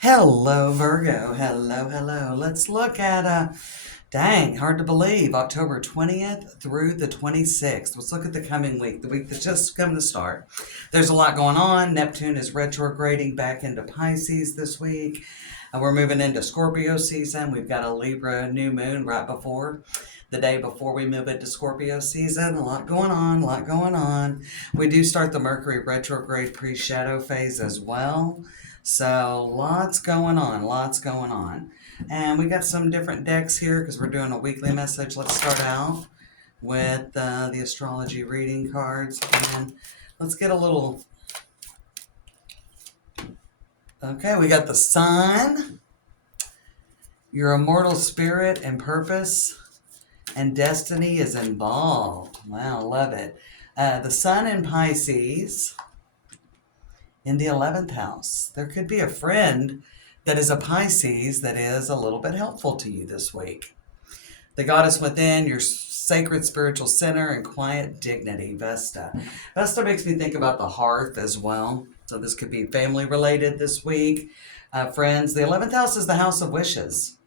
Hello, Virgo. Hello, hello. Let's look at, dang, hard to believe, October 20th through the 26th. Let's look at the coming week, the week that's just come to start. There's a lot going on. Neptune is retrograding back into Pisces this week. We're moving into Scorpio season. We've got a Libra new moon right before. The day before we move into Scorpio season. A lot going on, a lot going on. We do start the Mercury retrograde pre-shadow phase as well. So lots going on, lots going on. And we got some different decks here because we're doing a weekly message. Let's start out with the astrology reading cards. And let's get a little... Okay, we got the sun, your immortal spirit and purpose and destiny is involved. Wow, love it. The sun in Pisces in the 11th house. There could be a friend that is a Pisces that is a little bit helpful to you this week. The goddess within, your sacred spiritual center and quiet dignity, Vesta. Vesta makes me think about the hearth as well. So this could be family related this week. Friends, the 11th house is the house of wishes.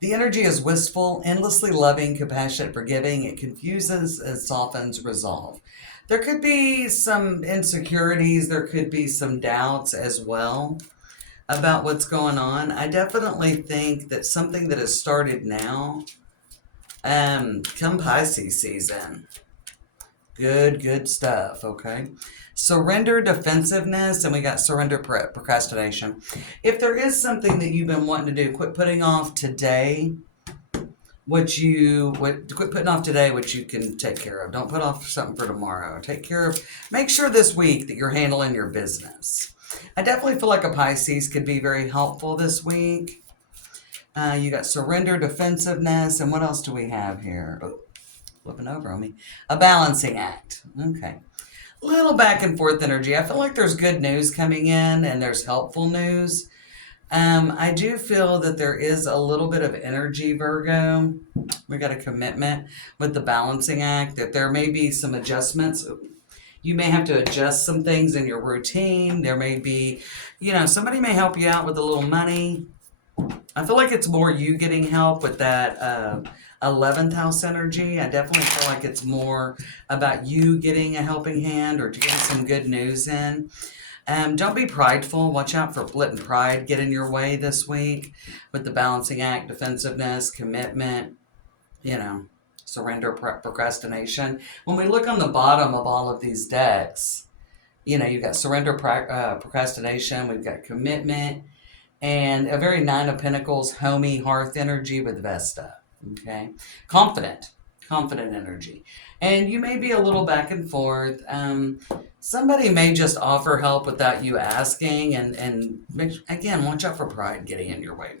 The energy is wistful, endlessly loving, compassionate, forgiving. It confuses and softens resolve. There could be some insecurities. There could be some doubts as well about what's going on. I definitely think that something that has started now, come Pisces season. Good stuff, okay? Surrender, defensiveness, and we got surrender, procrastination. If there is something that you've been wanting to do, quit putting off today quit putting off today what you can take care of. Don't put off something for tomorrow. Make sure this week that you're handling your business. I definitely feel like a Pisces could be very helpful this week. You got surrender, defensiveness, and what else do we have here? Oh, flipping over on me. A balancing act. Okay. Little back and forth energy. I feel like there's good news coming in and there's helpful news. I do feel that there is a little bit of energy, Virgo. We got a commitment with the balancing act that there may be some adjustments. You may have to adjust some things in your routine. There may be, somebody may help you out with a little money. I feel like it's more you getting help with that 11th house energy. I definitely feel like it's more about you getting a helping hand or getting some good news in. Don't be prideful. Watch out for letting pride get in your way this week with the balancing act, defensiveness, commitment, surrender, procrastination. When we look on the bottom of all of these decks, you've got surrender, procrastination, we've got commitment, and a very Nine of Pentacles, homey, hearth energy with Vesta. Okay? Confident energy. And you may be a little back and forth. Somebody may just offer help without you asking, and again, watch out for pride getting in your way.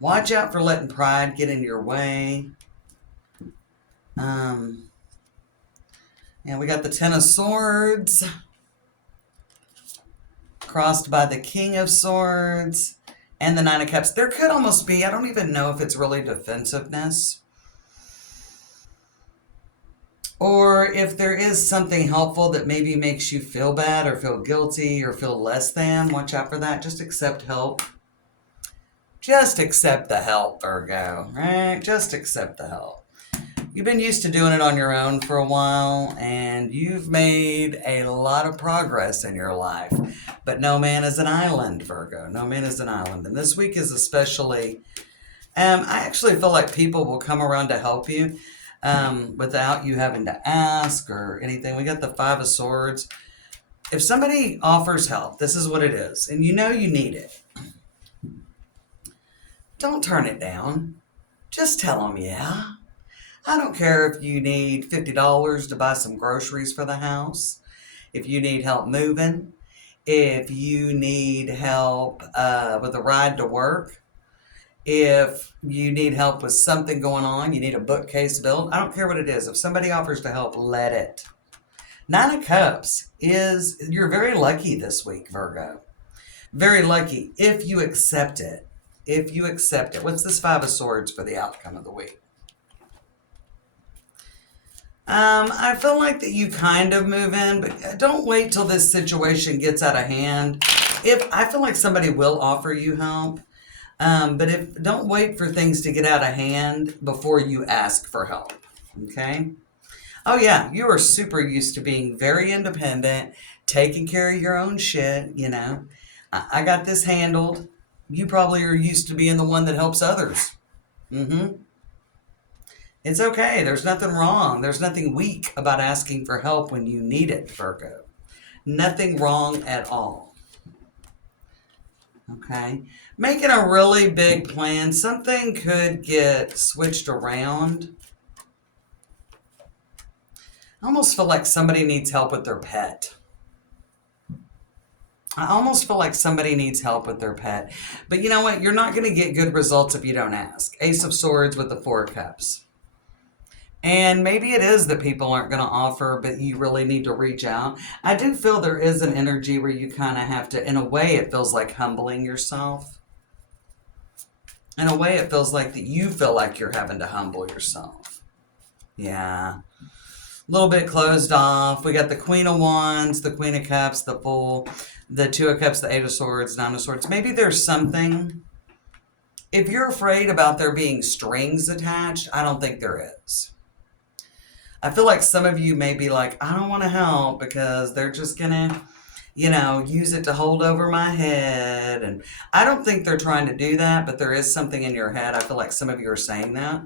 Watch out for letting pride get in your way. And we got the Ten of Swords crossed by the King of Swords and the Nine of Cups. There could almost be, I don't even know if it's really defensiveness, or if there is something helpful that maybe makes you feel bad or feel guilty or feel less than. Watch out for that. Just accept help. Just accept the help, Virgo, right? Just accept the help. You've been used to doing it on your own for a while, and you've made a lot of progress in your life. But no man is an island, Virgo. No man is an island. And this week is especially, I actually feel like people will come around to help you without you having to ask or anything. We got the Five of Swords. If somebody offers help, this is what it is, and you need it. Don't turn it down. Just tell them, yeah. I don't care if you need $50 to buy some groceries for the house, if you need help moving, if you need help with a ride to work, if you need help with something going on, you need a bookcase built. I don't care what it is. If somebody offers to help, let it. Nine of Cups you're very lucky this week, Virgo. Very lucky if you accept it. If you accept it. What's this Five of Swords for the outcome of the week? I feel like that you kind of move in, but don't wait till this situation gets out of hand If I feel like somebody will offer you help, but if don't wait for things to get out of hand before you ask for help. Okay. Oh yeah, you are super used to being very independent, taking care of your own shit. I got this handled. You probably are used to being the one that helps others. Mm-hmm. It's okay. There's nothing wrong. There's nothing weak about asking for help when you need it, Virgo. Nothing wrong at all. Okay. Making a really big plan. Something could get switched around. I almost feel like somebody needs help with their pet. I almost feel like somebody needs help with their pet. But you know what? You're not going to get good results if you don't ask. Ace of Swords with the Four of Cups. And maybe it is that people aren't going to offer, but you really need to reach out. I do feel there is an energy where you kind of have to, in a way, it feels like humbling yourself. In a way, it feels like that you feel like you're having to humble yourself. Yeah. A little bit closed off. We got the Queen of Wands, the Queen of Cups, the Fool, the Two of Cups, the Eight of Swords, Nine of Swords. Maybe there's something. If you're afraid about there being strings attached, I don't think there is. I feel like some of you may be like, I don't want to help because they're just going to, use it to hold over my head. And I don't think they're trying to do that, but there is something in your head. I feel like some of you are saying that.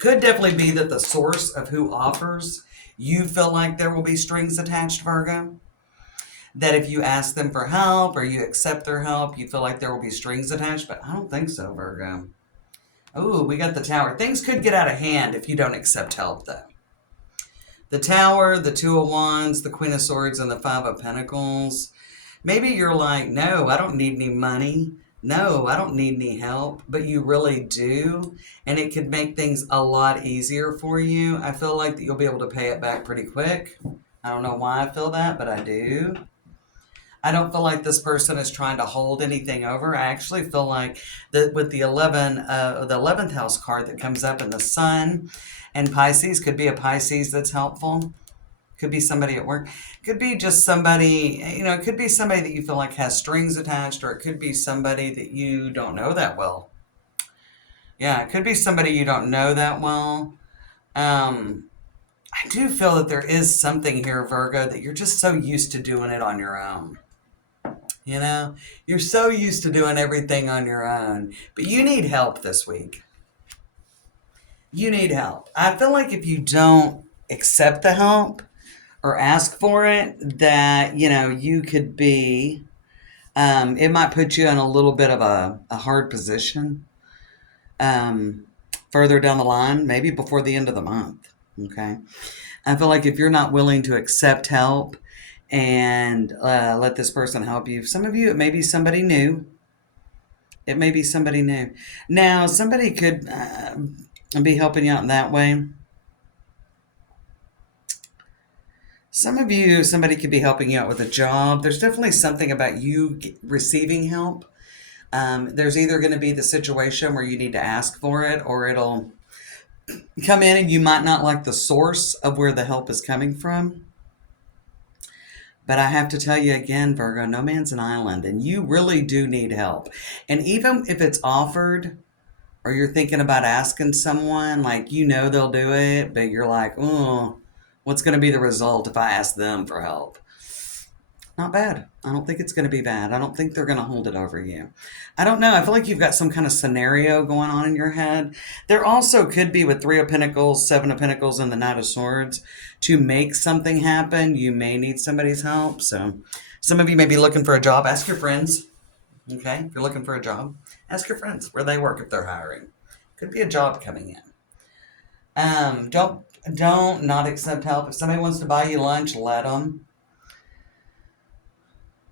Could definitely be that the source of who offers, you feel like there will be strings attached, Virgo. That if you ask them for help or you accept their help, you feel like there will be strings attached, but I don't think so, Virgo. Oh, we got the Tower. Things could get out of hand if you don't accept help, though. The Tower, the Two of Wands, the Queen of Swords, and the Five of Pentacles. Maybe you're like, no, I don't need any money. No, I don't need any help. But you really do. And it could make things a lot easier for you. I feel like that you'll be able to pay it back pretty quick. I don't know why I feel that, but I do. I don't feel like this person is trying to hold anything over. I actually feel like that with the 11th house card that comes up in the Sun and Pisces, could be a Pisces that's helpful. Could be somebody at work. Could be just somebody, it could be somebody that you feel like has strings attached, or it could be somebody that you don't know that well. Yeah, it could be somebody you don't know that well. I do feel that there is something here, Virgo, that you're just so used to doing it on your own. You're so used to doing everything on your own, but you need help this week. You need help. I feel like if you don't accept the help or ask for it, that, you could be, it might put you in a little bit of a hard position further down the line, maybe before the end of the month. Okay. I feel like if you're not willing to accept help and let this person help you, some of you, it may be somebody new. It may be somebody new. Now, somebody could be helping you out in that way. Some of you, somebody could be helping you out with a job. There's definitely something about you receiving help. There's either going to be the situation where you need to ask for it, or it'll come in and you might not like the source of where the help is coming from. But I have to tell you again, Virgo, no man's an island, and you really do need help. And even if it's offered, or you're thinking about asking someone, like, they'll do it, but you're like, oh, what's going to be the result if I ask them for help? Not bad. I don't think it's going to be bad. I don't think they're going to hold it over you. I don't know. I feel like you've got some kind of scenario going on in your head. There also could be with Three of Pentacles, Seven of Pentacles, and the Knight of Swords. To make something happen, you may need somebody's help. So some of you may be looking for a job. Ask your friends. Okay? If you're looking for a job, ask your friends where they work if they're hiring. Could be a job coming in. Don't not accept help. If somebody wants to buy you lunch, let them.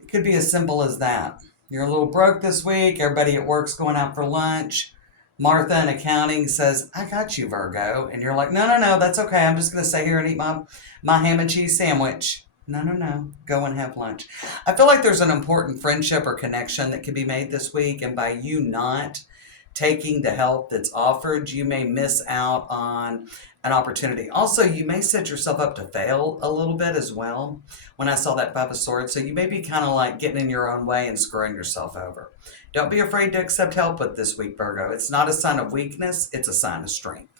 It could be as simple as that. You're a little broke this week. Everybody at work's going out for lunch. Martha in accounting says, I got you, Virgo. And you're like, no, that's okay. I'm just going to stay here and eat my ham and cheese sandwich. No. Go and have lunch. I feel like there's an important friendship or connection that could be made this week. And by you not taking the help that's offered, you may miss out on an opportunity. Also, you may set yourself up to fail a little bit as well. When I saw that Five of Swords, so you may be kind of like getting in your own way and screwing yourself over. Don't be afraid to accept help with this week, Virgo. It's not a sign of weakness, it's a sign of strength.